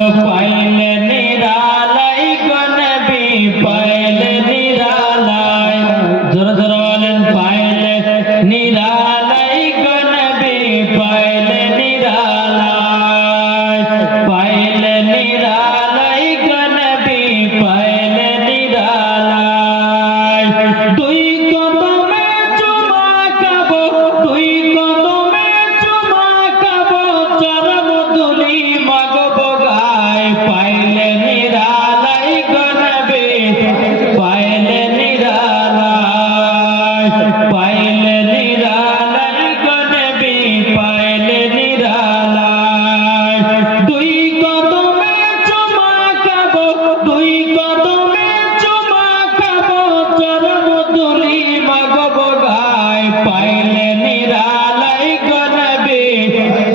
পাইলে নিরালাই গো নবী পাইলে নিরালাই জোরে জোরে বলেন পাইলে নিরালাই গো নবী পাইলে নিরালাই পাইলে নিরালাই গো নবী পাইলে নিরালাই দুই কদমে চুমা খাবো দুই কদমে চুমা খাবো চরণ ধুলি মাগবো গায় পাইলে নিরালাই গো নবী পাইলে নিরালাই পাইলে নিরালাই গো নবী পাইলে নিরালাই দুই কদমে চুমা খাবো দুই কদমে চুমা খাবো চরণ ধুলি মাগবো গায় পাইলে নিরালাই গো নবী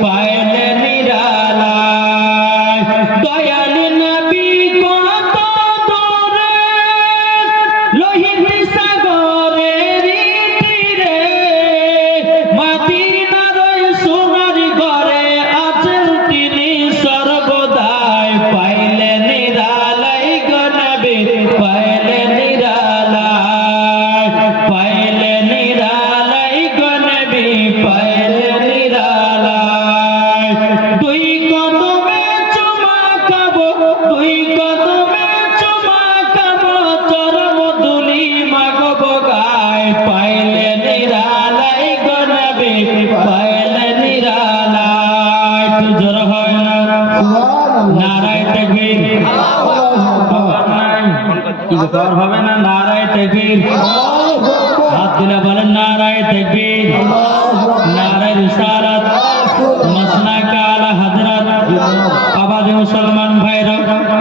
পাইলে নিরালাই দয়াল নবী কত দূরে লোহিত সাগরের তীরে মদিনার ওই সোনার ঘরে আছেন তিনি সর্বদাই পাইলে নিরালাই গো নবী পাইলে নিরালাই পাইলে নিরালাই গো নবী পাইলে নিরালাই দুই কদমে চুমা খাবো দুই কদমে চুমা খাবো চরণ ধুলি মাগবো গায় পাইলে নিরালাই গো নবী পাইলে নিরালাই একটু জোরে হয় না নারায়ে তাকবীর কি ব্যাপার হবে না নারায়ে তাকবীর হাত তুলে বলেন নারায়ে তাকবীর নারায়ে রিসালাত মাসনা কা আলা হযরত আবাদি মুসলমান ভাইরা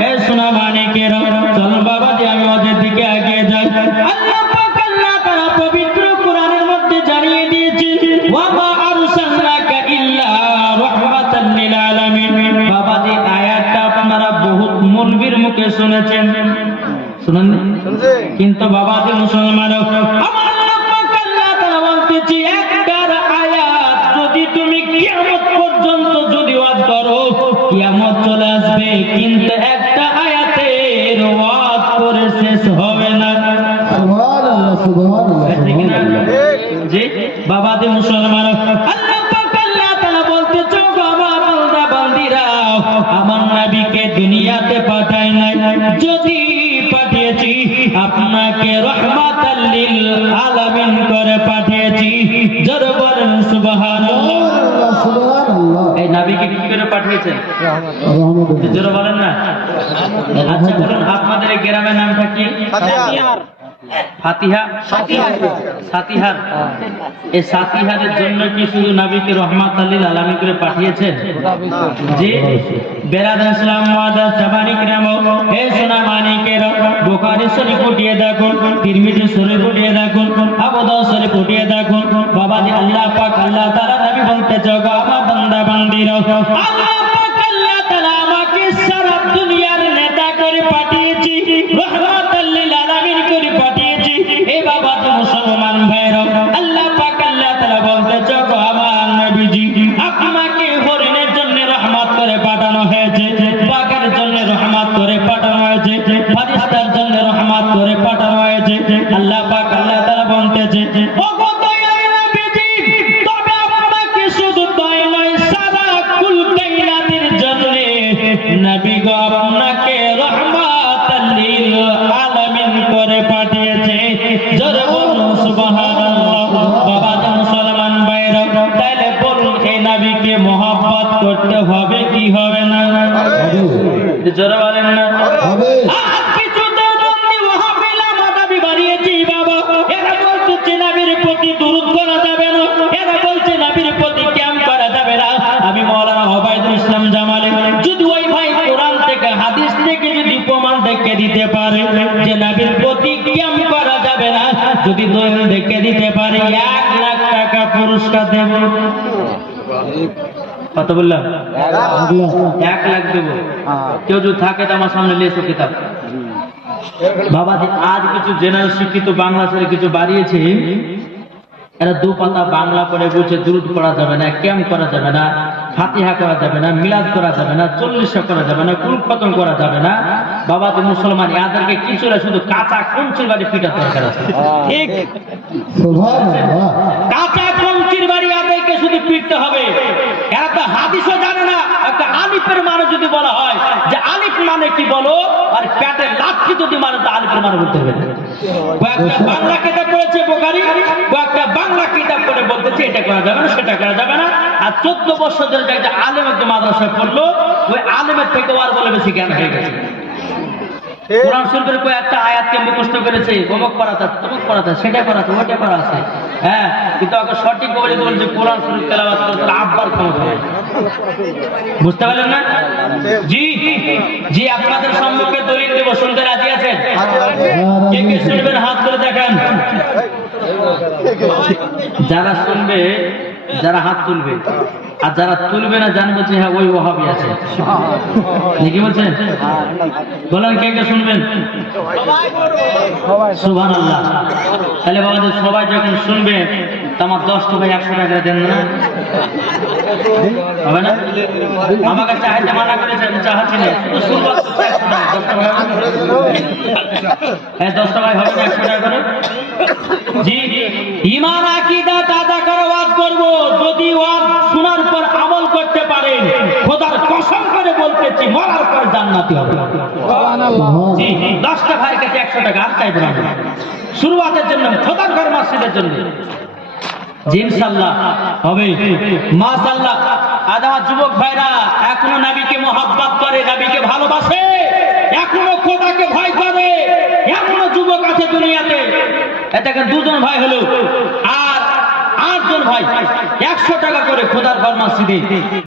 এ সোনা মানিকেরা চল বাবাজি আমি ওদের দিকে এগিয়ে যাই আল্লাহ পাক আল্লাহ তাআলা পবিত্র কোরআনের মধ্যে জানিয়ে দিয়েছেন ওয়া মা আরসালনাকা ইল্লা রাহমাতাল লিল আলামিন বাবাজি আয়াতটা আপনারা বহুত মুলবির মুখে শুনেছেন শুনেন কিন্তু বাবাজি মুসলমান আমার আল্লাহ পাক আল্লাহ তাআলা বলতেছে একবার আয়াত যদি তুমি কিয়ামত পর্যন্ত যদি ওয়াজ করো কিয়ামত চলে আসবে কিন্তু একটা আয়াতের ওয়াজ করে শেষ হবে না সুবহানাল্লাহ সুবহানাল্লাহ জি বাবাজি মুসলমান আল্লাহ পাক আল্লাহ তাআলা বলতেছে আমার বান্দা বান্দীরা আমার নবীকে দুনিয়াতে পাঠাই নাই যদি পাঠিয়েছি আপনাকে রাহমাতাল লিল আলামিন করে পাঠিয়েছি জোরে বলেন সুবহানাল্লাহ সুবহানাল্লাহ এই নবীকে কি করে পাঠিয়েছেন রহমতুল্লাহ জোরে বলেন না আচ্ছা বলুন আপনাদের এই গ্রামের নামটা কি ফাতিহা সাতিহার এই সাতিহারের জন্য কি শুধু নবীকে রাহমাতাল লিল আলামিন করে পাঠিয়েছেন যে বেরাদার ইসলাম মুআদ্দাস জামানি কিরাম হে সোনা মানিকেরা বুখারী শরীফ উঠিয়ে দেখুন তিরমিজি শরীফ উঠিয়ে দেখুন আবু দাউদ শরীফ উঠিয়ে দেখুন বাবাজি আল্লাহ পাক আল্লাহ তাআলা নবী বলতে জগা আমার বান্দা বান্দীরা আল্লাহ পাক আল্লাহ তাআলা আমাকে সারা দুনিয়ার নেতা করে পাঠিয়েছি রাহমাতাল লিল আলামিন করে পাঠিয়েছি এ বাবাজি মুসলমান ভাইরা আল্লাহ পাক আল্লাহ তাআলা বলতে জগা আমার নবীজি আপনাকে হরিণের জন্য রহমত করে পাঠানো হয়েছে বাঘের জন্য রহমত করে পাঠানো হয়েছে ফারিস্তার জন্য রহমত করে পাঠানো হয়েছে আল্লাহ পাক আল্লাহ তাআলা বলতেছে ও গো দয়াল নবীজি তবে আপনাকে শুধু তাই নয় সারা কুল কায়নাতের জন্য নবী গো আপনাকে রাহমাতাল লিল আলামিন করে পাঠিয়েছে জোরে বলুন সুবহানাল্লাহ বাবা মুসলমান ভাইরা তাহলে বলুন এই নবীকে মহব্বত করতে হবে কি হবে না জোরে বলেন না হবে আজ কিছুদিন অমনি ওয়াহাবিলা মাদাবি বাড়িয়েছি বাবা এরা বলছে নবীর প্রতি দুরূদ করা যাবে না এরা বলছে নবীর প্রতি ক্যাম্প করা যাবে না আমি মাওলানা ওবায়দুল ইসলাম জামালে যদি ওই ভাই কোরআন থেকে হাদিস থেকে যদি প্রমাণ দেখে দিতে পারে যে নবীর প্রতি ক্যাম্প করা যাবে না যদি দলিল দেখে দিতে পারে 1 লাখ টাকা পুরস্কার দেব কত বললাম 1 লাখ দেব কেউ যদি থাকে তো আমার সামনে নিয়ে এসো কিতাব বাবা আজ কিছু জেনারেল শিক্ষিত বাংলাদেশের কিছু বাড়িয়েছে এরা দু পাতা বাংলা পড়ে বলছে দুরূদ পড়া যাবে না ক্যাম্প করা যাবে না ফাতিহা করা যাবে না, মিলাদ করা যাবে না, 40 করা যাবে না, কুল খতম করা যাবে না। বাবা যে মুসলমান এদেরকে কিছু না, শুধু কাঁচা কঞ্চির বাড়ি পিটার দরকার আছে। ঠিক, সুবহানাল্লাহ। কাঁচা কঞ্চির বাড়ি এদেরকে শুধু পিটতে হবে। এরা তো হাদিসও জানে না। একটা আলিফের মানে যদি বলা হয় যে আলিফ মানে কি বলো, আর পেটে লাঠি যদি মানে তো আলিফের মানে বলতে হবে না। কয়েকটা বাংলা কিতাব পড়েছে বুখারী, কয়েকটা বাংলা কিতাব পড়ে বলতেছে এটা করা যাবে না, সেটা করা যাবে না। আর 14 বছর ধরে একটা আলেম একটা মাদ্রাসায় পড়লো, ওই আলেমের থেকে আর বলে বেশি জ্ঞান হয়ে গেছে। কোরআন শরীফের কয়েকটা আয়াতকে মুখস্থ করেছে, অমুক পড়াতে তমুক পড়াতে, সেটা পড়াতে, ওটা করা আছে। হ্যাঁ, কিন্তু ওকে সঠিক বলে বলছে কোরআন শরীফ তেলাওয়াত করে তার আব্বার ক্ষমতা নেই। বুঝতে পারলেন না? জি জি, আপনাদের সম্মুখে দলিল দেব, শুনতে রাজি আছেন? কে কে শুনবেন হাত করে দেখেন। যারা শুনবে, যারা হাত তুলবে, আর যারা তুলবে না জানবো যে হ্যাঁ ওই ওহাবি আছে। কি বলছেন? বলেন কে কে শুনবেন? সুবহানাল্লাহ। তাহলে বাবা যে সবাই যখন শুনবে, তা আমার 10 টাকা 100 টাকা দেন না, হবে না? আমাকে চাইতে মানা করেছে, আমি চাহাচ্ছি না, শুধু শুনবো 100 টাকা, 10 টাকা হ্যাঁ 10 টাকায় হবে না, 100 টাকা করে। জি, ঈমান আকীদা তাজা করে ওয়াজ করব। যদি ওয়াজ শোনার পর আমল করতে পারেন, খোদার কসম করে বলতেছি মরার পর জান্নাতি হবে। জি, 10 টাকার কাছে 100 টাকা আর চাইব না। শুরুয়াতের জন্য, খোদার ঘর মসজিদের জন্য। জি ইনশাআল্লাহ হবে। মাশাআল্লাহ। আজ আমার যুবক ভাইরা এখনো নবীকে মহব্বত করে, নবীকে ভালোবাসে, এখনো খোদাকে ভয় করে, এখনো যুবক আছে দুনিয়াতে। এটাকে 2 জন ভাই হলো আর 8 জন ভাই 100 টাকা করে খোদার ঘর মসজিদে